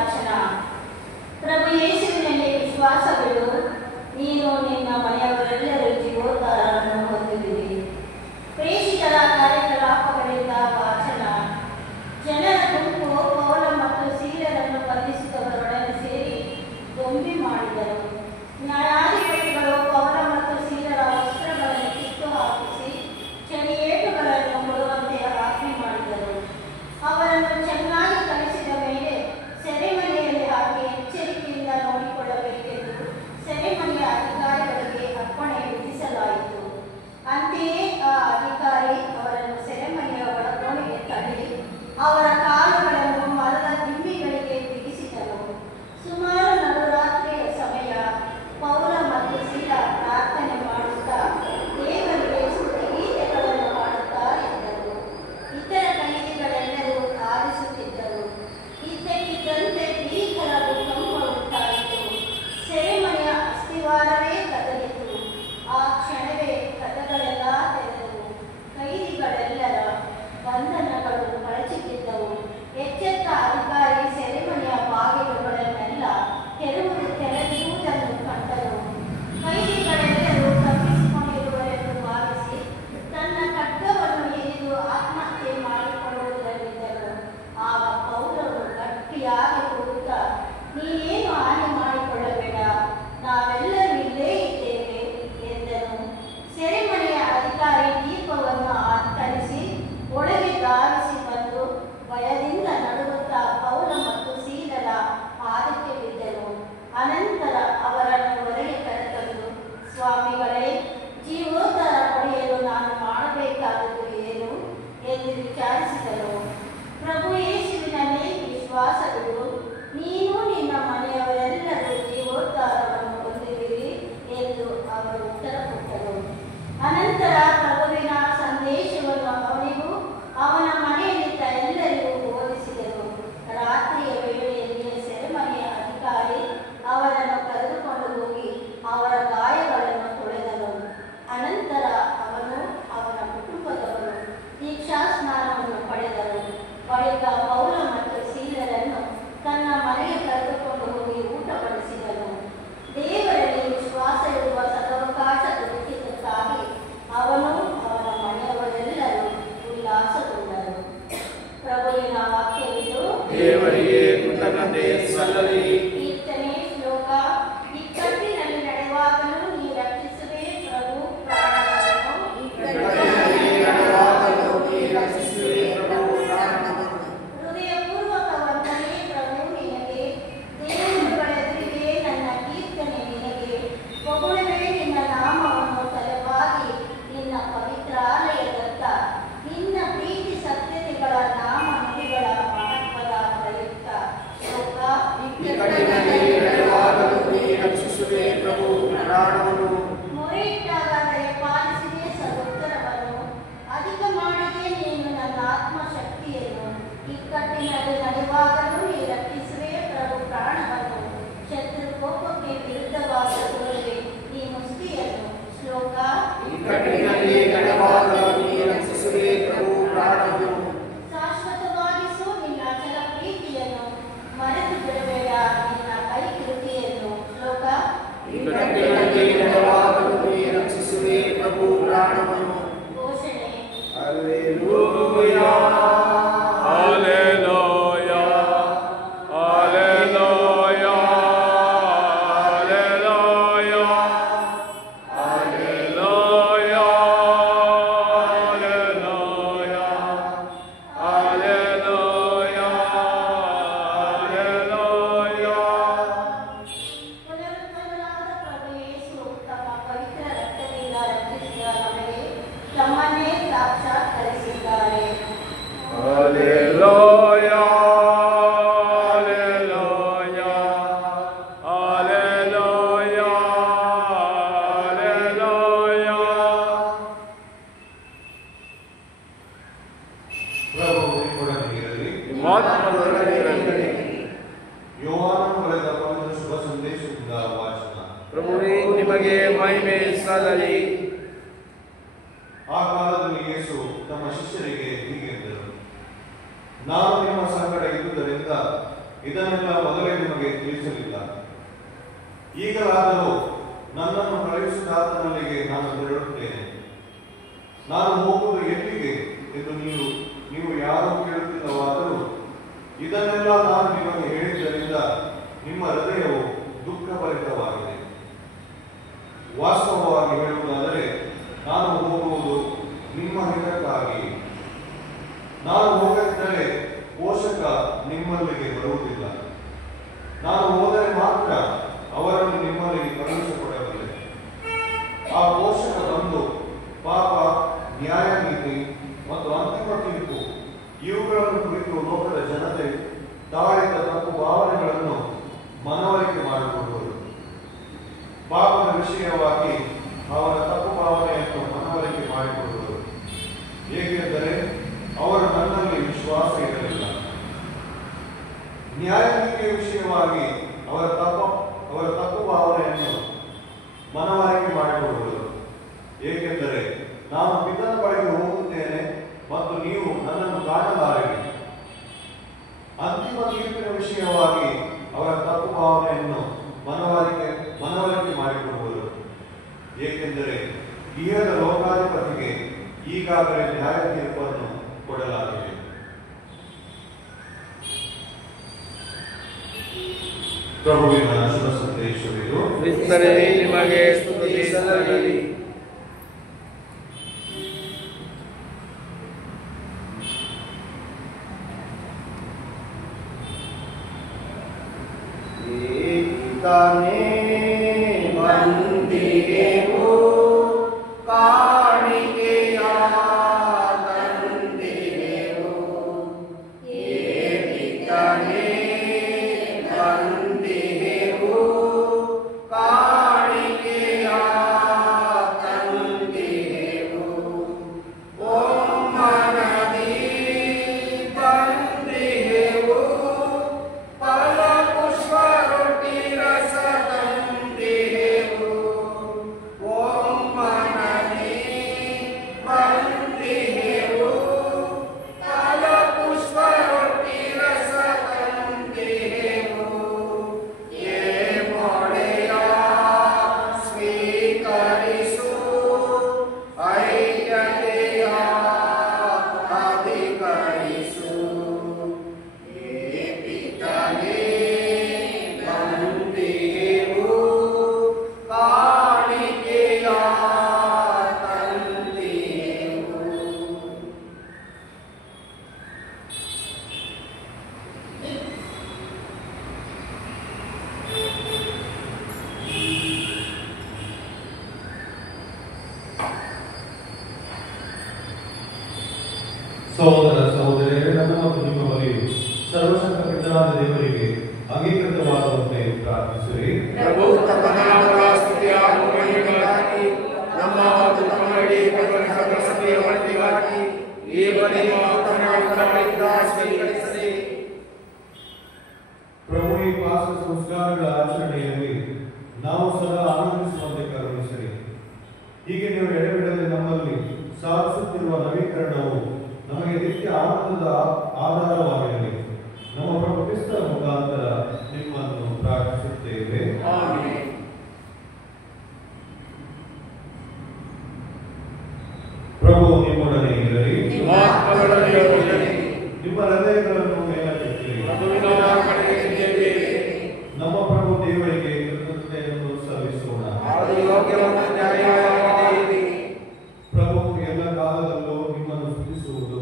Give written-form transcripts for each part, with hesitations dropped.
ವಾಚನ. ಪ್ರಭು ಯೇಸುವಿನಲ್ಲಿ ವಿಶ್ವಾಸವಿಡು, ನೀನು ನಿನ್ನ ಮನೆಯವರೆಲ್ಲರೂ ಜೀವೋದ್ಧಾರವನ್ನು ಹೊಂದುವಿರಿ. ಪ್ರೇಷಿತರ ಕಾರ್ಯಕಲಾಪಗಳಿಂದ ವಾಚನ. ಜನರ ಗುಂಪು ಪೌಲ ಮತ್ತು ಸೀಲರನ್ನು ಬಂಧಿಸಿದವರೊಡನೆ ಸೇರಿ ದೊಂಬಿ ಮಾಡಿದರು. ನ್ಯಾಯಾಧಿಪತಿಗಳು ಪೌಲ ಮತ್ತು ಸೀಲರ ವಸ್ತ್ರಗಳನ್ನು ಕಿತ್ತು ಹಾಕಿಸಿ ಚಳಿಯೇಟುಗಳನ್ನು ಕೊಡುವಂತೆ ಆಜ್ಞೆ ಮಾಡಿದರು. ಅವರನ್ನು ಚೆನ್ನಾಗಿ ಕಲಿಸಿದ ಮೇಲೆ ಸೆರೆಮನೆಯಲ್ಲಿ ಹಾಕಿ ಎಚ್ಚರಿಕೆಯಿಂದ ನೋಡಿಕೊಳ್ಳಬೇಕೆಂದು ಸೆರೆಮನೆಯ ಅಧಿಕಾರಿಗಳಿಗೆ ಅಪ್ಪಣೆ ವಿಧಿಸಲಾಯಿತು. ಅಂತೆಯೇ ಆ ಅಧಿಕಾರಿ ಅವರನ್ನು ಸೆರೆಮನೆಯ ಒಳಕೋಣೆಗೆ ತಳ್ಳಿ ಅವರ ಕಾಲುಗಳನ್ನು ಮರದ ದಿಮ್ಮಿಗಳಿಗೆ ಬಿಗಿಸಿದರು. ಸುಮಾರು ನಡುರಾತ್ರಿಯ ಸಮಯ ಪೌಲ ಮತ್ತು ಸೀಲ ಪ್ರಾರ್ಥನೆ ಮಾಡುತ್ತಾ ದೇವರಿಗೆ ಸ್ತುತಿಗೀತೆಗಳನ್ನು ಹಾಡುತ್ತಾ ಇದ್ದರು. ಇತರ ಕೈದಿಗಳೆಲ್ಲರೂ ಆಲಿಸುತ್ತಿದ್ದರು. ಇದ್ದಕ್ಕಿದ್ದಂತೆ ಭೀಕರ ಭೂಕಂಪ ಉಂಟಾಯಿತು. ಸೆರೆಮನೆಯ ಅಸ್ಥಿವಾರವೇ ಕದಲಿತು. ಆ ಕ್ಷಣವೇ ಕದಗಳೆಲ್ಲ ತೆರೆದವು. ಕೈದಿಗಳೆಲ್ಲರ ಬಂಧನಗಳು ಕಳಚಿಬಿದ್ದವು. ಎಚ್ಚೆತ್ತ ಅಧಿಕಾರಿ ಸೆರೆಮನೆಯ ಬಾಗಿಲುಗಳನ್ನೆಲ್ಲ ತೆರೆದಿರುವುದನ್ನು ಕಂಡರು. ಕೈದಿಗಳೆಲ್ಲರೂ ತಪ್ಪಿಸಿಕೊಂಡಿರುವರೆಂದು ಭಾವಿಸಿ ತನ್ನ ಖಡ್ಗವನ್ನು ಹಿರಿದು ಆತ್ಮಹತ್ಯೆ ಮಾಡಿಕೊಳ್ಳುವುದರಲ್ಲಿದ್ದರು. ಆಗ ಪೌಲನು ಗಟ್ಟಿಯಾಗಿ ಕೂಗುತ್ತಾ, ನೀನೇನು ಹಾನಿ ಮಾಡಿಕೊಳ್ಳಬೇಡ, ನಾವೆಲ್ಲರೂ ಇಲ್ಲೇ ಇದ್ದೇವೆ ಎಂದನು. ಸೆರೆಮನೆಯ ಅಧಿಕಾರಿ ದೀಪವನ್ನು ಆತರಿಸಿ ಒಳಗೆ ಧಾವಿಸಿ ಬಂದು ಭಯದಿಂದ ನಡುಗುತ್ತಾ ಪೌಲ ಮತ್ತು ಸೀಲರ ಪಾದಕ್ಕೆ ಬಿದ್ದರು. ಅನಂತರ ಅವರನ್ನು ಹೊರಗೆ ಕರೆತಂದು, ಸ್ವಾಮಿಗಳೇ, ಜೀವೋದ್ಧಾರ ಪಡೆಯಲು ನಾನು ಮಾಡಬೇಕಾದದ್ದು ಏನು ಎಂದು ವಿಚಾರಿಸಿದರು. ಪ್ರಭು ಯೇಸುವಿನಲ್ಲಿ ವಿಶ್ವಾಸವಿಡು, ನೀನು ನಿನ್ನ ಮನೆಯವರೆಲ್ಲರೂ ಜೀವೋದ್ಧಾರವನ್ನು ಹೊಂದುವಿರಿ ಎಂದು ಅವರು ಉತ್ತರ ಕೊಟ್ಟರು. ಅನಂತರ ಪ್ರಭುವಿನ ಸಂದೇಶವನ್ನು ಅವನಿಗೂ ಅವನ ಮನೆಯಲ್ಲಿದ್ದ ಎಲ್ಲರಿಗೂ ಬೋಧಿಸಿದರು. ರಾತ್ರಿಯ ವೇಳೆಯಲ್ಲಿ ಸೆರೆಮನೆಯ ಅಧಿಕಾರಿ ಅವರನ್ನು ಕರೆದುಕೊಂಡು ಹೋಗಿ ಅವರ ಗಾಯಗಳನ್ನು ತೊಳೆದನು. ಅನಂತರ ಅವನು ಅವನ ಕುಟುಂಬದವರು ದೀಕ್ಷಾಸ್ನಾನವನ್ನು ಪಡೆದರು. ಬಳಿಕ ಪೌಲ ಮತ್ತು ಸೀಲರನ್ನು ತನ್ನ ಮನೆಗೆ ಕರೆದುಕೊಂಡು ಹೋಗಿ ಊಟ ಬಡಿಸಿದನು. ದೇವರಲ್ಲಿ ವಿಶ್ವಾಸ ಇಡುವ ಸದವಕಾಶ ದೊರಕಿದ್ದಕ್ಕಾಗಿ ಅವನು ಅವನ ಮನೆಯವರೆಲ್ಲರೂ ಉಲ್ಲಾಸಗೊಂಡರು. ಪ್ರಭುವಿನ ವಾಕ್ಯವಿದು. ದೇವರಿಗೆ ಕೃತಜ್ಞತೆ ಸಲ್ಲಲಿ. ಕೀರ್ತನೆ ಶ್ಲೋಕ. ಇಕ್ಕಟ್ಟಿನಲ್ಲಿ ನಡೆಯುವಾಗಲೂ ನೀ ರಕ್ಷಿಸುವೆ ಪ್ರಭು ಪ್ರಾಣವನ್ನು. ಹೃದಯಪೂರ್ವಕ ವಂದನೆ ಪ್ರಭು ನಿನಗೆ. ದೇವರುಗಳೆದುರಿಗೆ ನನ್ನ ಕೀರ್ತನೆ ನಿನಗೆ. ಹೊಗಳುವೆ ನಿನ್ನ ನಾಮವನ್ನು ತಲೆಬಾಗಿ ನಿನ್ನ ಪವಿತ್ರಾಲಯದತ್ತ. ನಿನ್ನ ಪ್ರೀತಿ ಸತ್ಯತೆಗಳ ನಾಮ ನುಡಿಗಳ ಮಹತ್ವದ ಪ್ರಯುಕ್ತ. ಶ್ಲೋಕ. ರಕ್ಷಿಸುವೆ ಪ್ರಭು ಪ್ರಾಣವನ್ನು. ಮೊರೆಯಿಟ್ಟಾಗ ದಯಪಾಲಿಸಿದೆ ಸದುತ್ತರವನ್ನು. ಅಧಿಕ ಮಾಡಿದೆ ನೀನು ನನ್ನ ಆತ್ಮಶಕ್ತಿಯನ್ನು. ಇಕ್ಕಟ್ಟಿನಲ್ಲಿ ನಡೆಯುವಾಗಲೂ ನೀ ರಕ್ಷಿಸುವೆ ಪ್ರಭು ಪ್ರಾಣವನ್ನು. ಶತ್ರು ಕೋಪಕ್ಕೆ ವಿರುದ್ಧವಾಗಿ ತೋರುವೆ ಈ ಮುಷ್ಟಿಯನ್ನು. ಶ್ಲೋಕ. ಇಕ್ಕಟ್ಟಿನಲ್ಲಿ ನಡೆಯುವಾಗಲೂ ನೀ ರಕ್ಷಿಸುವೆ ಪ್ರಭು ಪ್ರಾಣವನ್ನು. ಶಾಶ್ವತವಾಗಿಸು ನಿನ್ನ ಅಚಲ ಪ್ರೀತಿಯನ್ನು. ಮರೆತು ಬಿಡಬೇಡ ನಿನ್ನ ಕೈ ಕೃತಿಯನ್ನು. ಶ್ಲೋಕ. ಇಕ್ಕಟ್ಟಿನಲ್ಲಿ ನಡೆಯುವಾಗಲೂ ನೀ ರಕ್ಷಿಸುವೆ ಪ್ರಭು ಪ್ರಾಣವನ್ನು. ಘೋಷಣೆ. Hallelujah. Hallelujah, Hallelujah, Hallelujah, Hallelujah, Hallelujah, Hallelujah, Hallelujah. ಪುನರುತ್ಥಾನರಾದ ಪ್ರಭು ಯೇಸು ತಮ್ಮ ಪವಿತ್ರ ರಕ್ತದಿಂದ ರಕ್ಷಿಸಿದ ನಮಗೆ ತಮ್ಮನ್ನೇ ಸಾಕ್ಷಾತ್ಕರಿಸಿದ್ದಾರೆ. Hallelujah, Hallelujah, Hallelujah, Hallelujah. ಪ್ರಭು ನಿಮ್ಮೊಡನಿರಲಿ. ಮಾತನಾಡುತ್ತಿರಲಿ. ಯೋಹಾನನು ಬರೆದ ಪವಿತ್ರ ಶುಭ ಸಂದೇಶದಿಂದ ವಾಚನ. ಪ್ರಭುವೇ ನಿಮಗೆ ಮಹಿಮೆ ಸಲ್ಲಲಿ. ಆ ಕಾಲದಲ್ಲಿ ಯೇಸು ತಮ್ಮ ಶಿಷ್ಯರಿಗೆ ಹೀಗೆಂದರು, ನಾನು ನಿಮ್ಮ ಸಂಗಡ ಇದ್ದುದರಿಂದ ಇದನ್ನೆಲ್ಲ ಮೊದಲೇ ನಿಮಗೆ ತಿಳಿಸಲಿಲ್ಲ. ಈಗಲಾದರೂ ನನ್ನನ್ನು ಕಳುಹಿಸಿದಾತನಲ್ಲಿಗೆ ನಾನು ತೆರಳುತ್ತೇನೆ. ನಾನು ಹೋಗುವುದು ಎಲ್ಲಿಗೆ ಎಂದು ನೀವು ಯಾರೂ ಕೇಳುತ್ತಿಲ್ಲವಾದರೂ ಇದನ್ನೆಲ್ಲ ನಾನು ನಿಮಗೆ ಹೇಳಿದ್ದರಿಂದ ನಿಮ್ಮ ಹೃದಯವು ದುಃಖಭರಿತವಾಗಿದೆ. ವಾಸ್ತವವಾಗಿ ಹೇಳುವುದಾದರೆ ನಾನು ಹೋಗುವುದು ನಿಮ್ಮ ಹಿತಕ್ಕಾಗಿ. ನಾನು ಹೋಗದಿದ್ದರೆ ಪೋಷಕ ನಿಮ್ಮಲ್ಲಿಗೆ ಬರುವುದಿಲ್ಲ. ನಾನು ಹೋದರೆ ಮಾತ್ರ ಅವರನ್ನು ನಿಮ್ಮಲ್ಲಿಗೆ ಕಳುಹಿಸಿಕೊಡಬಲ್ಲೆ. ಆ ಪೋಷಕ ಬಂದು ಪಾಪ, ನ್ಯಾಯ ನೀತಿ ಮತ್ತು ಅಂತಿಮ ತೀರ್ಪು ಇವುಗಳನ್ನು ಕುರಿತು ಲೋಕದ ಜನತೆ ತಾಳಿದ ತಪ್ಪು ಭಾವನೆಗಳನ್ನು ಮನವರಿಕೆ ಮಾಡಿಕೊಳ್ಳುವರು. ಪಾಪದ ವಿಷಯವಾಗಿ ಅವರ ತಪ್ಪು ಭಾವನೆಯನ್ನು ಮನವರಿಕೆ ಮಾಡಿಕೊಳ್ಳುವರು, ಏಕೆಂದರೆ ಅವರು ನನ್ನಲ್ಲಿ ವಿಶ್ವಾಸ ಇರಲಿಲ್ಲ. ನ್ಯಾಯ ನೀತಿಯ ವಿಷಯವಾಗಿ ಅವರ ತಪ್ಪು ಭಾವನೆಯನ್ನು ಮನವರಿಕೆ ಮಾಡಿಕೊಳ್ಳುವರು, ಏಕೆಂದರೆ ನಾನು ಪಿತನ ಬಳಿಗೆ ಹೋಗುತ್ತೇನೆ ಮತ್ತು ನೀವು ನನ್ನನ್ನು ಕಾಣಲಾರಿರಿ. ಅಂತಿಮ ತೀರ್ಪಿನ ವಿಷಯವಾಗಿ ಅವರ ತಪ್ಪು ಭಾವನೆಯನ್ನು ಮನವರಿಕೆ ಮಾಡಿಕೊಳ್ಳುವರು, ಏಕೆಂದರೆ ಇಹದ ಲೋಕಾಧಿಪತಿಗೆ ಈಗಾಗಲೇ ನ್ಯಾಯ ತೀರ್ಪನ್ನು ಕೊಡಲಾಗಿದೆ. ಪ್ರಭುವಿನ ಶುಭ ಸಂದೇಶವಿದು. ಕ್ರಿಸ್ತನೇ ನಿಮಗೆ ಸ್ತುತಿ ಸಲ್ಲಲಿ. ತಾನೇ ಬಂದಿಗೆವು ಕಾಣಿಕೆಯ ತಂದಿಗೆವು. ಏತನೇ ಬಂದಿಗೆವು ಕಾಣಿಕೆಯ ತಂದಿಗೆವು. ಒಮ್ಮನದಿ ಬಂದಿಗೆವು ಫಲ ಪುಷ್ಪ ರೊಟ್ಟಿ ರಸ ತಂದಿಗೆವು. ಒಮ್ಮನದಿ ಬಂದಿಗೆವು ಫಲ ಪುಷ್ಪ ರೊಟ್ಟಿ ರಸ ತಂದಿಗೆವು. ಏ ಮೊಳೆಯ ಸ್ವೀಕರಿಸು ಐಕ್ಯತೆಯ ಅಧಿಕರಿಸು. ಏ ಪಿತನೇ ಬಂದಿಗೆವು ಕಾಣಿಕೆಯ ತಂದಿಗೆವು. ಸಹೋದರ ಸಹೋದರಿಯರೇ, ನನ್ನ ಮತ್ತು ನಿಮ್ಮ ಬಳಿಯು ಸರ್ವಶಕ್ತ ಪಿತನಾದ ದೇವರಿಗೆ ಅಂಗೀಕೃತವಾಗುವಂತೆ ಪ್ರಾರ್ಥಿಸಿರಿ. ಪ್ರಭು ತಮ್ಮ ನಾಮದ ಸ್ತುತಿಯಾಗಿ ಮಹಿಮೆಗಾಗಿ ನಮ್ಮ ಮತ್ತು ನಮ್ಮ ಇಡೀ ಪ್ರಪಂಚ ಸಭೆಯ ಒಳಿತಿಗಾಗಿ ಈ ಬಲಿಯ ಉತ್ತಮಗಳಿಂದ ಸ್ವೀಕರಿಸಲಿ. ಪ್ರಭು ಈ ಪಾಸ ಸಂಸ್ಕಾರಗಳ ಆಚರಣೆಯಲ್ಲಿ ನಾವು ಸದಾ ಆನಂದಿಸುವಂತೆ ಕರುಣಿಸಿರಿ. ಹೀಗೆ ನೀವು ಎಡೆಬಿಡದೆ ನಮ್ಮಲ್ಲಿ ಸಾಧಿಸುತ್ತಿರುವ ನವೀಕರಣವು ನಮಗೆ ನಿತ್ಯ ಆನಂದದ ಆಧಾರವಾಗಿರಲಿ. ನಮ್ಮ ಪ್ರಭು ಕ್ರಿಸ್ತರ ಮುಖಾಂತರ ನಿಮ್ಮನ್ನು ಪ್ರಾರ್ಥಿಸುತ್ತೇವೆ. ಆಮೆನ್. ಪ್ರಭು ನಿಮ್ಮೊಡನೆ ಇರಲಿ. ನಿಮ್ಮ ಆತ್ಮದೊಡನೆಯೂ ಇರಲಿ. ನಿಮ್ಮ ಹೃದಯಗಳನ್ನು ಮೇಲಕ್ಕೆತ್ತಿರಿ. ಪ್ರಭುವಿನ ಕಡೆಗೆ ತಿರುಗಿರಿ. ನಮ್ಮ ಪ್ರಭು ದೇವರಿಗೆ ಕೃತಜ್ಞತೆಯನ್ನು ಸಲ್ಲಿಸೋಣ. ಅದು ಯೋಗ್ಯ ಮತ್ತು ನ್ಯಾಯವಾಗಿದೆ. ಪ್ರಭು ಎಲ್ಲ ಕಾಲದಲ್ಲೂ ನಿಮ್ಮನ್ನು ಸ್ತುತಿಸುವುದು,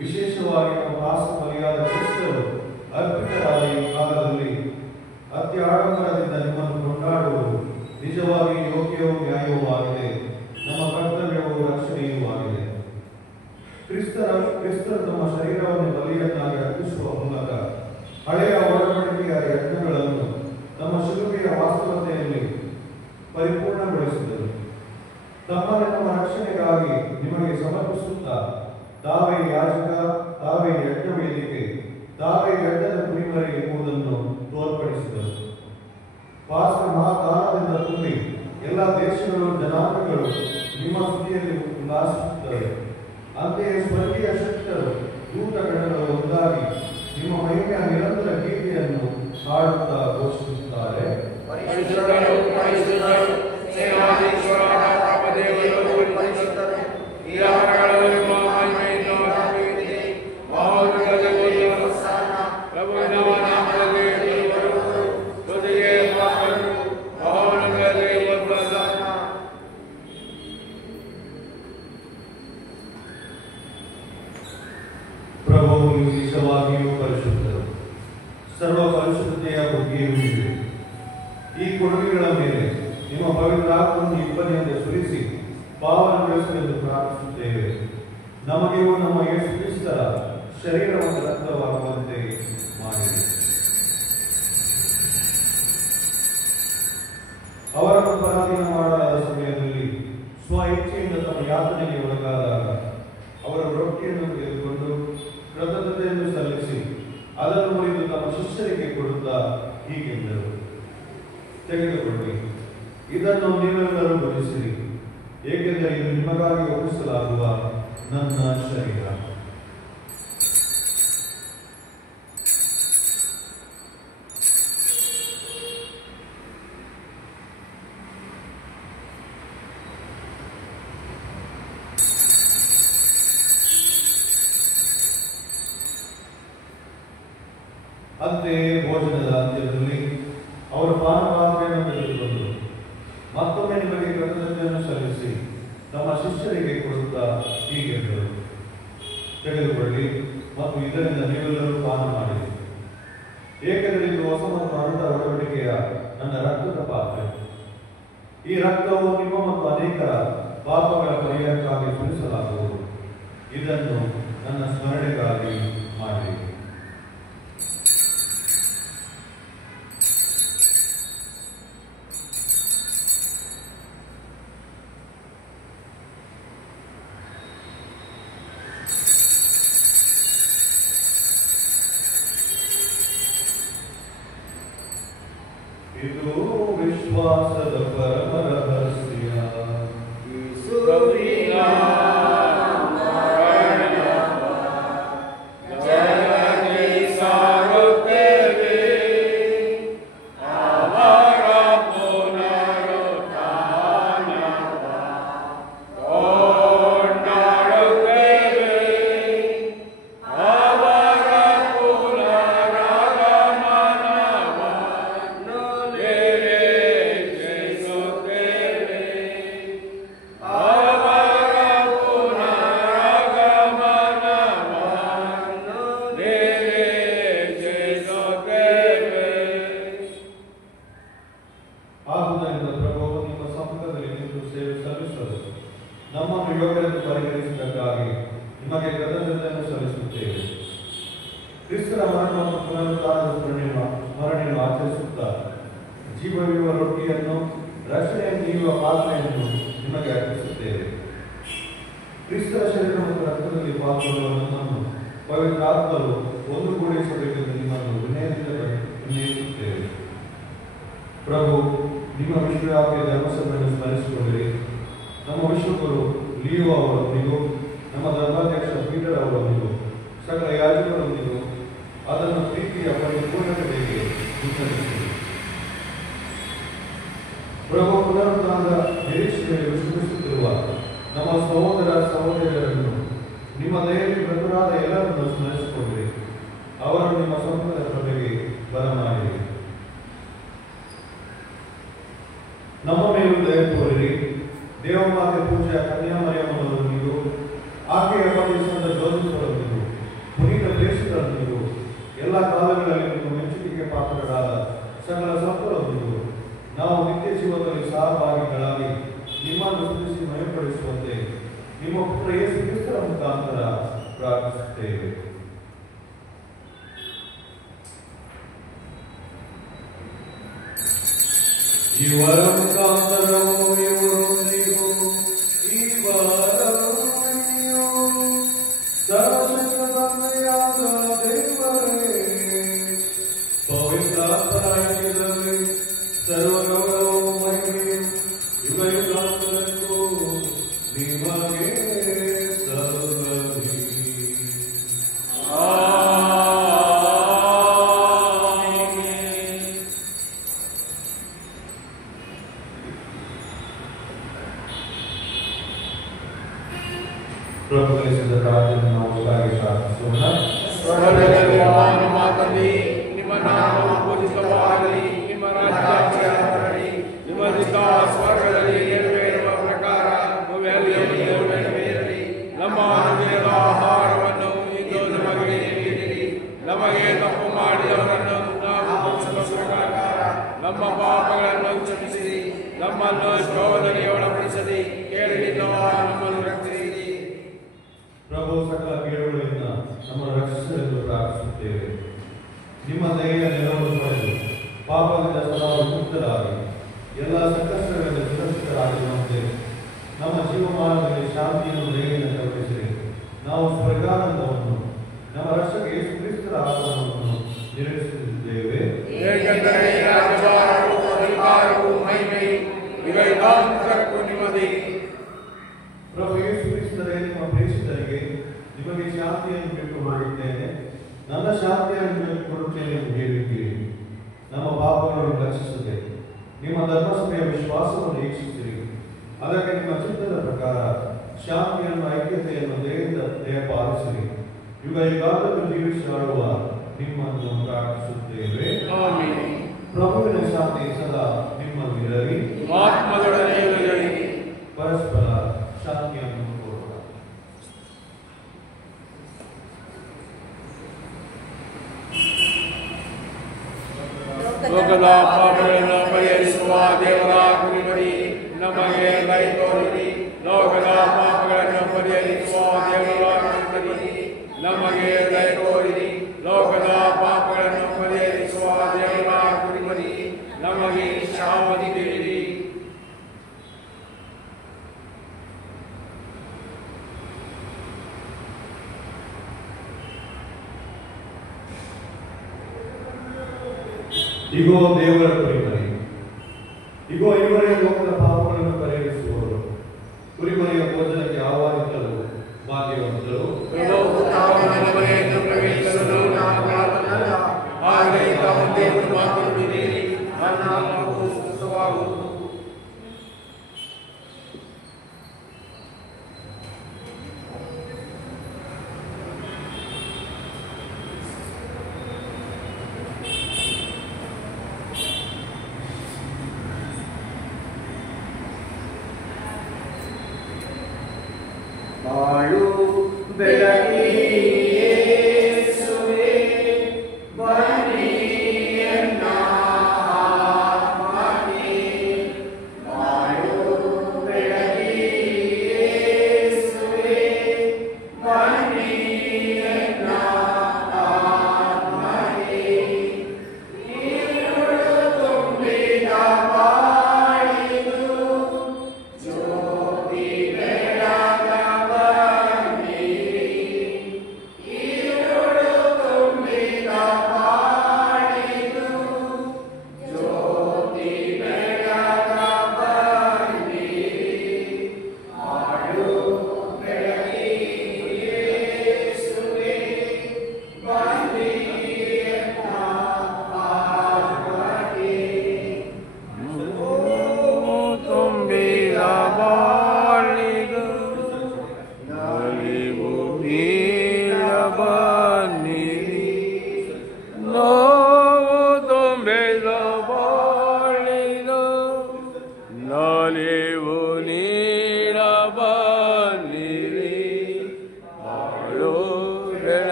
ವಿಶೇಷವಾಗಿ ನಮ್ಮ ಪಾಸ ಬಲಿಯಾದ ಕ್ರಿಸ್ತರು ಅರ್ಪಿತರಾದ ಈ ಕಾಲದಲ್ಲಿ ಅತ್ಯಾಡಂಬರದಿಂದ ನಿಮ್ಮನ್ನು ಕೊಂಡಾಡುವುದು ನಿಜವಾಗಿ ಯೋಗ್ಯವೂ ನ್ಯಾಯವೂ ಆಗಿದೆ. ನಮ್ಮ ಕರ್ತವ್ಯವೂ ರಕ್ಷಣೆಯೂ ಆಗಿದೆ. ಕ್ರಿಸ್ತರು ತಮ್ಮ ಶರೀರವನ್ನು ಬಲಿಯನ್ನಾಗಿ ಅರ್ಪಿಸುವ ಮೂಲಕ ಹಳೆಯ ಒಡಂಬಡಿಕೆಯ ಯಜ್ಞಗಳನ್ನು ತಮ್ಮ ಶಿಲುಬೆಯ ವಾಸ್ತವತೆಯಲ್ಲಿ ಪರಿಪೂರ್ಣಗೊಳಿಸಿದರು. ತಮ್ಮನ್ನು ನಮ್ಮ ರಕ್ಷಣೆಗಾಗಿ ನಿಮಗೆ ಸಮರ್ಪಿಸುತ್ತಾ ತಾವೇ ಯಾಜಕ, ತಾವೇ ಯಜ್ಞ ವೇದಿಕೆ, ತಾವೇ ಯಜ್ಞದ ಕುರಿಮರಿ ಎಂಬುದನ್ನು ತೋರ್ಪಡಿಸಿದರು. ಪಾಸ್ಕ ಮಹಾದಾನದಿಂದ ತುಂಬಿ ಎಲ್ಲ ದೇಶಗಳು, ಜನಾಂಗಗಳು ನಿಮ್ಮ ಸ್ತುತಿಯಲ್ಲಿ ಉಲ್ಲಾಸಿಸುತ್ತವೆ. ಅಂತೆಯೇ ಸ್ವರ್ಗೀಯ ಶಕ್ತರು, ದೂತಗಣಗಳು ಒಂದಾಗಿ ನಿಮ್ಮ ಮಹಿಮೆಯ ನಿರಂತರ ಗೀತೆಯನ್ನು ಹಾಡುತ್ತಾ ಘೋಷಿಸುತ್ತಾರೆ. ಪರಿಶುದ್ಧರು, ಪರಿಶುದ್ಧರು, ಸೇನಾಧೀಶ್ವರರಾದ ದೇವರು ಪರಿಶುದ್ಧರು. ಈ ಆವರಣಗಳಲ್ಲಿ ನಿಮ್ಮ ಮಹಿಮೆಯನ್ನು ಹರಡುವಿರಿ. ಮಹೋನ್ನತದಲ್ಲಿ ಹೋಸನ್ನ. ಪ್ರಭುವಿನ ನಾಮದಲ್ಲಿ ಬರುವರು. ಸ್ತುತಿಗೆ ಪಾತ್ರರು. ಮಹೋನ್ನತದಲ್ಲಿ ಹೋಸನ್ನ. ಪ್ರಭುವು ನಿಜವಾಗಿಯೂ ಪರಿಶುದ್ಧರು, ಸರ್ವ ಪರಿಶುದ್ಧತೆಯ ಬುಗ್ಗೆಯೂ ಇದೆ. ಈ ಕೊಡುಗೆಗಳ ಮೇಲೆ ನಿಮ್ಮ ಪವಿತ್ರ ಆತ್ಮವನ್ನು ಇಬ್ಬನಿಯಿಂದ ಸುರಿಸಿ ಪಾವನಗೊಳಿಸಲೆಂದು ಪ್ರಾರ್ಥಿಸುತ್ತೇವೆ. ನಮಗೆಯೂ ನಮ್ಮ ಯೇಸು ಕ್ರಿಸ್ತರ ಶರೀರವನ್ನು ರಕ್ತವಾಗುವಂತೆ ಮಾಡಿರಿ. ಅವರನ್ನು ಪರಾಧೀನ ಮಾಡಲಾದ ಸಮಯದಲ್ಲಿ ಸ್ವ ಇಚ್ಛೆಯಿಂದ ತಮ್ಮ ಯಾತನೆಗೆ ಒಳಗಾದಾಗ ಅವರು ರೊಟ್ಟಿಯನ್ನು ತೆಗೆದುಕೊಂಡು ಕೃತಜ್ಞತೆಯನ್ನು ಸಲ್ಲಿಸಿ ಅದನ್ನು ಮುರಿದು ತಮ್ಮ ಶಿಷ್ಯರಿಗೆ ಕೊಡುತ್ತಾ ಹೀಗೆಂದರು, ತೆಗೆದುಕೊಳ್ಳಿ, ಇದನ್ನು ನೀವೆಲ್ಲರೂ ಭಜಿಸಿರಿ, ಏಕೆಂದರೆ ಇದು ನಿಮಗಾಗಿ ಒಪ್ಪಿಸಲಾಗುವ ನನ್ನ ಶರೀರ. ಅಂತೆಯೇ ಭೋಜನದ ಅಂತ್ಯದಲ್ಲಿ ಅವರು ಪಾನಪಾತ್ರೆಯನ್ನು ತೆಗೆದುಕೊಂಡು ಮತ್ತೊಮ್ಮೆ ನಿಮಗೆ ಕೃತಜ್ಞತೆಯನ್ನು ಸಲ್ಲಿಸಿ ತಮ್ಮ ಶಿಷ್ಯರಿಗೆ ಕೊಡುತ್ತಾ ಹೀಗೆಂದರು, ತೆಗೆದುಕೊಳ್ಳಿ ಮತ್ತು ಇದರಿಂದ ನೀವೆಲ್ಲರೂ ಪಾನ ಮಾಡಿರಿ, ಏಕೆಂದರೆ ಇದು ಹೊಸ ಮತ್ತು ಅನಂತ ಒಡಂಬಡಿಕೆಯ ನನ್ನ ರಕ್ತದ ಪಾತ್ರೆ. ಈ ರಕ್ತವು ನಿಮ್ಮ ಮತ್ತು ಅನೇಕರ ಪಾಪಗಳ ಪರಿಹಾರಕ್ಕಾಗಿ ಸುರಿಸಲಾಗುವುದು. ಇದನ್ನು ನನ್ನ ಸ್ಮರಣೆಗಾಗಿ ಮಾಡಿರಿ. ಇದು ವಿಶ್ವಾಸದ ಪರಮ ರಹಸ್ಯ. ಆದುದರಿಂದ ಪ್ರಭು ನಿಮ್ಮ ಸಮ್ಮುಖದಲ್ಲಿ ನಿಂತು ಸೇವೆ ಸಲ್ಲಿಸಲು ನಮ್ಮನ್ನು ಯೋಗ್ಯರೆಂದು ಪರಿಗಣಿಸಿದ್ದಕ್ಕಾಗಿ ನಿಮಗೆ ಕೃತಜ್ಞತೆಯನ್ನು ಸಲ್ಲಿಸುತ್ತೇವೆ. ಕ್ರಿಸ್ತರ ಮರಣ ಮತ್ತು ಪುನರುತ್ಥಾನದ ಸ್ಮರಣೆಯನ್ನು ಆಚರಿಸುತ್ತಾ ಜೀವವಿರುವ ರೊಟ್ಟಿಯನ್ನು ರಕ್ಷಣೆಯನ್ನು ನೀಡುವ ಪಾತ್ರೆಯನ್ನು ನಿಮಗೆ ಅರ್ಪಿಸುತ್ತೇವೆ. ಕ್ರಿಸ್ತರ ಶರೀರ ಮತ್ತು ರಕ್ತದಲ್ಲಿ ಪಾಲ್ಗೊಳ್ಳುವ ನಮ್ಮನ್ನು ಪವಿತ್ರ ಆತ್ಮರು ಒಂದುಗೂಡಿಸಬೇಕೆಂದು ನಿಮ್ಮನ್ನು ವಿನಯದಿಂದ ವಿನಯಿಸುತ್ತೇವೆ. ಪ್ರಭು, ನಿಮ್ಮ ವಿಶ್ವವ್ಯಾಪಿ ಧರ್ಮಸಭೆಯನ್ನು ಸ್ಮರಿಸಿಕೊಂಡಿರಿ. ನಮ್ಮ ವಿಶ್ವಗುರು ಲಿಯೋ ಅವರೊಂದಿಗೂ ನಮ್ಮ ಧರ್ಮಾಧ್ಯಕ್ಷ ಪೀಟರ್ ಅವರೊಂದಿಗೂ ಸಕಲ ಯಾಜಕರೊಂದಿಗೂ ಅದನ್ನು ಪ್ರೀತಿಯ ಪರಿಪೂರ್ಣತೆಗೆ ವಿಸ್ತರಿಸಿರಿ. ಪ್ರಭು, ಪುನರುತ್ಥಾನದ ನಿರೀಕ್ಷೆಯಲ್ಲಿ ವಿಶ್ರಮಿಸುತ್ತಿರುವ ನಮ್ಮ ಸಹೋದರ ಸಹೋದರಿಯರನ್ನು ನಿಮ್ಮ ದಯೆಯಲ್ಲಿ ಮೃತರಾದ ಎಲ್ಲರನ್ನು ಸ್ಮರಿಸಿಕೊಂಡಿರಿ. ಅವರನ್ನು ನಿಮ್ಮ ಸಮ್ಮುಖದ ಸಭೆಗೆ ಬರಮಾಡಿರಿ. ನಮ್ಮ ಮೇಲೂ ದಯ ತೋರಿರಿ. ದೇವಮಾತೆ ಪೂಜೆಯ ಕನ್ಯಾಮರಿಯಮ್ಮನವರೊಂದಿಗೂ ಆಕೆಯ ಪತಿ ಸಂತ ಜೋಸೆಫರೊಂದಿಗೂ ಪುನೀತ ಪ್ರೇಷಿತರೊಂದಿಗೂ ಎಲ್ಲ ಕಾಲಗಳಲ್ಲಿ ನಿಮ್ಮ ಮೆಚ್ಚುಗೆಗೆ ಪಾತ್ರರಾದ ಸಕಲ ಸಂತರೊಂದಿಗೂ ನಾವು ನಿತ್ಯ ಜೀವನದಲ್ಲಿ ಸಹಭಾಗಿಗಳಾಗಿ ನಿಮ್ಮನ್ನು ಸ್ತುತಿಸಿ ಮಯಪಡಿಸುವಂತೆ ನಿಮ್ಮ ಪುತ್ರ ಯೇಸು ಕ್ರಿಸ್ತರ ಮುಖಾಂತರ ಪ್ರಾರ್ಥಿಸುತ್ತೇವೆ. ಇವರ ಮುಖಾಂತರವೂ ಇವರೊಂದಿಗೂ ಇವರೊಂದಿಗೂ ಸರ್ವಶಕ್ತ ತಂದೆಯಾದ ದೇವರೇ, ಪವಿತ್ರಾತ್ಮರಾಜ್ಯದಲ್ಲಿ ಸರ್ವ ಗೌರವವೂ ಮಹಿಮೆಯೂ ಯುಗಯುಗಾಂತರಕ್ಕೂ ನಿಮಗೆ ಸಲ್ಲಲಿ. ಆಮೆನ್. ಪ್ರಭು ಕಲಿಸಿದ ಪ್ರಾರ್ಥನೆ ನಾವು ಒಟ್ಟಾಗಿ ಪ್ರಾರ್ಥಿಸೋಣ. ಸ್ವರ್ಗದಲ್ಲಿರುವ ನಮ್ಮ ತಂದೆ, ನಿಮ್ಮ ನಾಮವು ಪೂಜಿತವಾಗಲಿ, ನಿಮ್ಮ ರಾಜ್ಯ ಬರಲಿ, ನಿಮ್ಮ ಚಿತ್ತ ಸ್ವರ್ಗದಲ್ಲಿ ನೆರವೇರುವ ಪ್ರಕಾರ ಭೂಮಿಯಲ್ಲಿ ನೆರವೇರಲಿ. ನಮ್ಮ ಅನುದಿನದ ಆಹಾರವನ್ನು ಇಂದು ನಮಗೆ ನೀಡಿರಿ. ನಮಗೆ ತಪ್ಪು ಮಾಡಿದವರನ್ನು ನಾವು ಕ್ಷಮಿಸುವ ಪ್ರಕಾರ ನಮ್ಮ ಪಾಪಗಳನ್ನು ಕ್ಷಮಿಸಿರಿ. ನಮ್ಮನ್ನು ಶೋಧನೆಗೆ ಒಳಪಡಿಸದೆ ಕೇಳಿನಿಂದ ನಮ್ಮನ್ನು ರಕ್ಷಿಸಿರಿ. ಪ್ರಭು ಸಕಲ ಕೇಳುಗಳಿಂದ ನಮ್ಮನ್ನು ರಕ್ಷಿಸಲೆಂದು ಪ್ರಾರ್ಥಿಸುತ್ತೇವೆ. ನಿಮ್ಮ ದಯೆಯ ನೆರವನ್ನು ಪಡೆದು ಪಾಪದಿಂದ ಸದಾ ಮುಕ್ತರಾಗಿ ಎಲ್ಲ ಸಂಕಷ್ಟಗಳಿಂದ ಸುರಕ್ಷಿತರಾಗಿರುವಂತೆ ನಮ್ಮ ಜೀವಮಾನದಲ್ಲಿ ಶಾಂತಿಯನ್ನು ದಯೆಯಿಂದ ಕರುಣಿಸಿರಿ. ನಾವು ಸ್ವರ್ಗಾನಂದವನ್ನು ನಮ್ಮ ರಕ್ಷಕ ಯೇಸು ಕ್ರಿಸ್ತರ ಆಗಮನವನ್ನು ನಿರೀಕ್ಷಿಸುತ್ತಿದ್ದೇವೆ. ಏಕೆಂದರೆ ರಾಜ್ಯಭಾರವು, ಅಧಿಕಾರವು, ಮಹಿಮೆಯು ಯುಗಾಂತರಕ್ಕೂ ನಿಮ್ಮದೇ. ಪ್ರಭು ಯೇಸು ಕ್ರಿಸ್ತರೇ, ನಿಮ್ಮ ಪ್ರೇಷಿತರಿಗೆ ನಿಮಗೆ ಶಾಂತಿಯನ್ನು ಬಿಟ್ಟು ಮಾಡುತ್ತೇನೆ, ನನ್ನ ಶಾಂತಿಯನ್ನು ನಿಮಗೆ ಕೊಡುತ್ತೇನೆ ಎಂದು ಹೇಳಿದ್ದೀರಿ. ನಮ್ಮ ಪಾಪಗಳನ್ನು ರಕ್ಷಿಸದೆ ನಿಮ್ಮ ಧರ್ಮಸಭೆಯ ವಿಶ್ವಾಸವನ್ನು ವೀಕ್ಷಿಸಿರಿ. ಅದಕ್ಕೆ ನಿಮ್ಮ ಚಿತ್ತದ ಪ್ರಕಾರ ಶಾಂತಿಯನ್ನು, ಐಕ್ಯತೆಯನ್ನು ದಯೆಯಿಂದ ದಯಪಾಲಿಸಿರಿ. ಯುಗ ಯುಗಾಂತಕ್ಕೂ ಜೀವಿಸಾಡುವ ನಿಮ್ಮನ್ನು ಪ್ರಾರ್ಥಿಸುತ್ತೇವೆ. ಆಮೆನ್. ಪ್ರಭುವಿನ ಶಾಂತಿ ಸದಾ ನಿಮ್ಮಲ್ಲಿರಲಿ, ಆತ್ಮದೊಡನೆ ಇರಲಿ. ಪರಸ್ಪರ ಶಾಂತಿಯನ್ನು ಕೋರೋಣ. ಲೋಕದ ಪಾಪಗಳನ್ನು ಪರಿಹರಿಸುವ ದೇವರ ಕುರಿಮರಿ ನಮಗೆ ದಯ ತೋರಿರಿ. ಲೋಕದ ಪಾಪಗಳನ್ನು ಪರಿಹರಿಸುವ ದೇವರ ಕುರಿಮರಿ ನಮಗೆ ದಯ ತೋರಿರಿ. ಲೋಕದ ಪಾಪಗಳನ್ನು ಪರಿಹರಿಸುವ ದೇವರ ಕುರಿಮರಿ ನಮಗೆ ಶಾಂತಿ ನೀಡಿರಿ. ಇಗೋ ದೇವರ ಕುರಿಮರಿ, ಇಗೋ ಇವರೇ ಲೋಕದ ಪಾಪಗಳನ್ನು ಪರಿಹರಿಸುವವರು. ಕುರಿಮರಿಯ ಭೋಜನಕ್ಕೆ ಆಹ್ವಾನಿಸಲು ಭಾಗ್ಯವಂತರು. ಪ್ರಭು ತಾವು ನನ್ನ ಮನೆಯನ್ನು ಪ್ರವೇಶಿಸಲು ನಾನು ಪಾತ್ರನಲ್ಲ. ಆದರೆ ತಾವು ದೇವರು ಮಾತನಾಡಿರಿ, ನನ್ನ ಆತ್ಮವು ಸ್ವಸ್ಥವಾಗುವುದು. ಬಾಳು ಬೆಳಗಿ ಯೇಸುವೇ ಬನ್ನಿ ಎನ್ನ ಆತ್ಮನೇ. ಬಾಳು ಬೆಳಗಿ ಯೇಸುವೇ ಬನ್ನಿ ಎನ್ನ ಆತ್ಮನೇ. ನೀರುಳು ತುಂಬಿದ ಬಾಳಿದು ಜ್ಯೋತಿ ಬೆಳಗ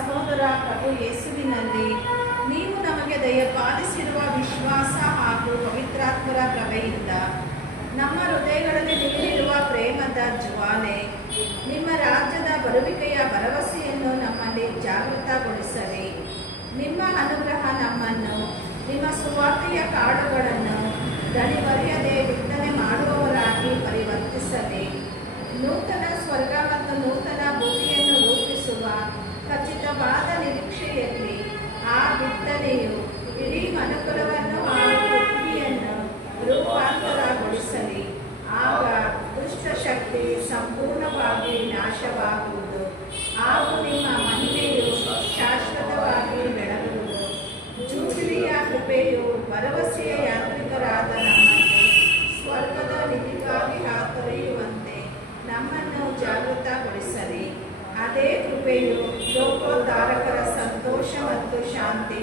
ಸಹೋದರ ಪ್ರಭು ಯೇಸುವಿನಲ್ಲಿ ನೀವು ನಮಗೆ ದಯಪಾಲಿಸಿರುವ ವಿಶ್ವಾಸ ಹಾಗೂ ಪವಿತ್ರಾತ್ಮರ ಕೃಪೆಯಿಂದ ನಮ್ಮ ಹೃದಯಗಳಲ್ಲಿ ನಿಲ್ಲಿರುವ ಪ್ರೇಮದ ಜ್ವಾಲೆ ನಿಮ್ಮ ರಾಜ್ಯದ ಬರುವಿಕೆಯ ಭರವಸೆಯನ್ನು ನಮ್ಮಲ್ಲಿ ಜಾಗೃತಗೊಳಿಸಲಿ. ನಿಮ್ಮ ಅನುಗ್ರಹ ನಮ್ಮನ್ನು ನಿಮ್ಮ ಸುವಾರ್ತೆಯ ಕಾಡುಗಳನ್ನು ದಣಿವರಿಯದೆ ಬಿತ್ತನೆ ಮಾಡುವವರಾಗಿ ಪರಿವರ್ತಿಸಲಿ. ನೂತನ ಸ್ವರ್ಗ ಮತ್ತು ನೂತನ ಭೂಮಿಯನ್ನು ರೂಪಿಸುವ ಖಚಿತವಾದ ನಿರೀಕ್ಷೆಯಲ್ಲಿ ಆ ಬಿತ್ತನೆಯು ಇಡೀ ಮನುಕುಲವನ್ನು ಹಾಗೂ ಪೃಥ್ವಿಯನ್ನು ರೂಪಾಂತರಗೊಳಿಸಲಿ. ಆಗ ದುಷ್ಟ ಶಕ್ತಿ ಸಂಪೂರ್ಣವಾಗಿ ನಾಶವಾಗುವುದು ಹಾಗೂ ನಿಮ್ಮ ಮಹಿಮೆಯು ಶಾಶ್ವತವಾಗಿ ಬೆಳಗುವುದು. ಜೂಬಿಲಿಯ ಕೃಪೆಯು ಭರವಸೆಯ ಯಾತ್ರಿಕರಾದ ನಮ್ಮನ್ನು ಸ್ವರ್ಗದ ನಿಧಿಗಾಗಿ ಹಾತೊರೆಯುವಂತೆ ನಮ್ಮನ್ನು ಜಾಗೃತಗೊಳಿಸಲಿ. ಅದೇ ಕೃಪೆಯು ಲೋಕೋದ್ಧಾರಕರ ಸಂತೋಷ ಮತ್ತು ಶಾಂತಿ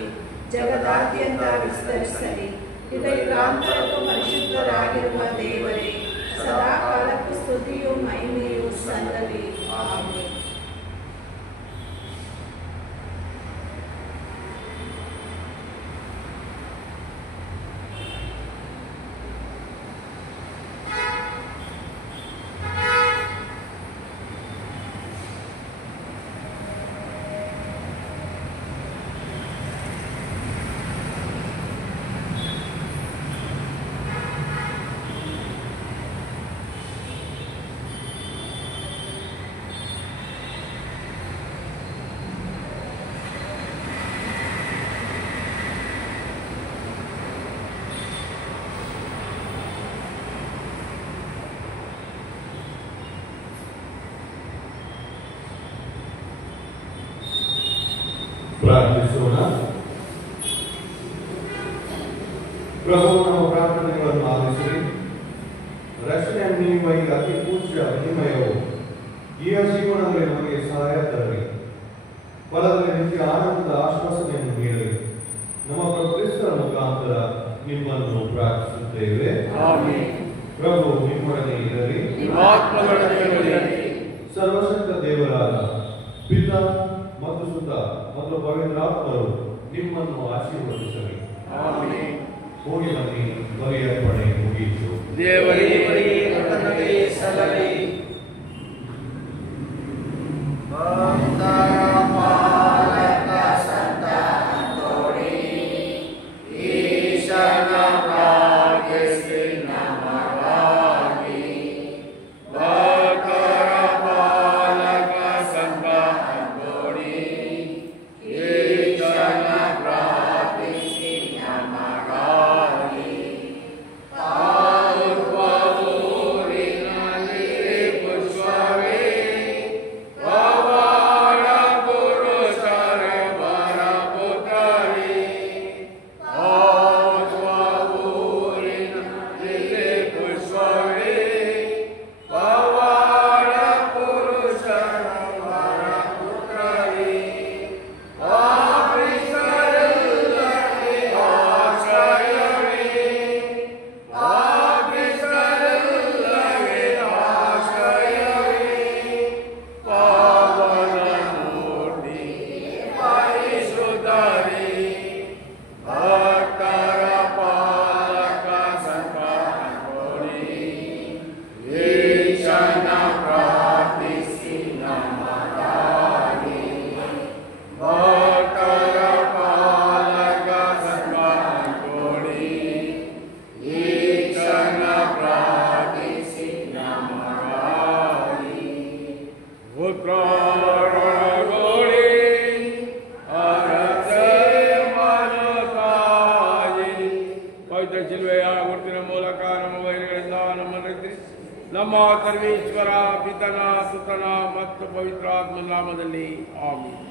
ಜಗದಾದ್ಯಂತ ವಿಸ್ತರಿಸಲಿ. ಯುಗಾಂತರಕ್ಕೂ ಪರಿಶುದ್ಧರಾಗಿರುವ ದೇವರೇ, ಸದಾ ಕಾಲಕ್ಕೂ ಸ್ತುತಿಯು ಮಹಿಮೆಯು ಸಲ್ಲಲಿ. ಆಮೆನ್. ಪ್ರಾರ್ಥಿಸೋಣ. ಪ್ರಭು ನಮ್ಮ ಪ್ರಾರ್ಥನೆಗಳನ್ನು ಆಲಿಸಿರಿ. ರಕ್ಷಣೆಯನ್ನು ನೀಡುವ ಈ ಅತಿ ಪೂಜ್ಯ ವಿನಿಮಯವು ಈ ಜೀವನದಲ್ಲಿ ನಮಗೆ ಸಹಾಯ ತರಲಿ. ಫಲದಲ್ಲಿ ನಿತ್ಯ ಆನಂದದ ಆಶ್ವಾಸನೆಯನ್ನು ನೀಡಲಿ. ನಮ್ಮ ಪ್ರಭು ಕ್ರಿಸ್ತರ ಮುಖಾಂತರ ನಿಮ್ಮನ್ನು ಪ್ರಾರ್ಥಿಸುತ್ತೇವೆ. ಪ್ರಭು ನಿಮ್ಮೊಡನೆ ಇರಲಿ. ಸರ್ವಶಕ್ತ ದೇವರಾದ ಪಿತಾ ಮತ್ತು ಸುತ ಮತ್ತು ಪವಿತ್ರಾತ್ಮರು ನಿಮ್ಮನ್ನು ಆಶೀರ್ವದಿಸಲಿ. ಹೋಗಿ ಬನ್ನಿ, ಬಲಿ ಅರ್ಪಣೆ ಮುಗಿಯಿತು. ದೇವರಿಗೆ ಕೃತಜ್ಞತೆ ಸಲ್ಲಲಿ. ನಮ್ಮ ಸರ್ವೇಶ್ವರ ಪಿತನ ಸುತನ ಮತ್ತು ಪವಿತ್ರಾತ್ಮ ನಾಮದಲ್ಲಿ ಆಮೆನ್.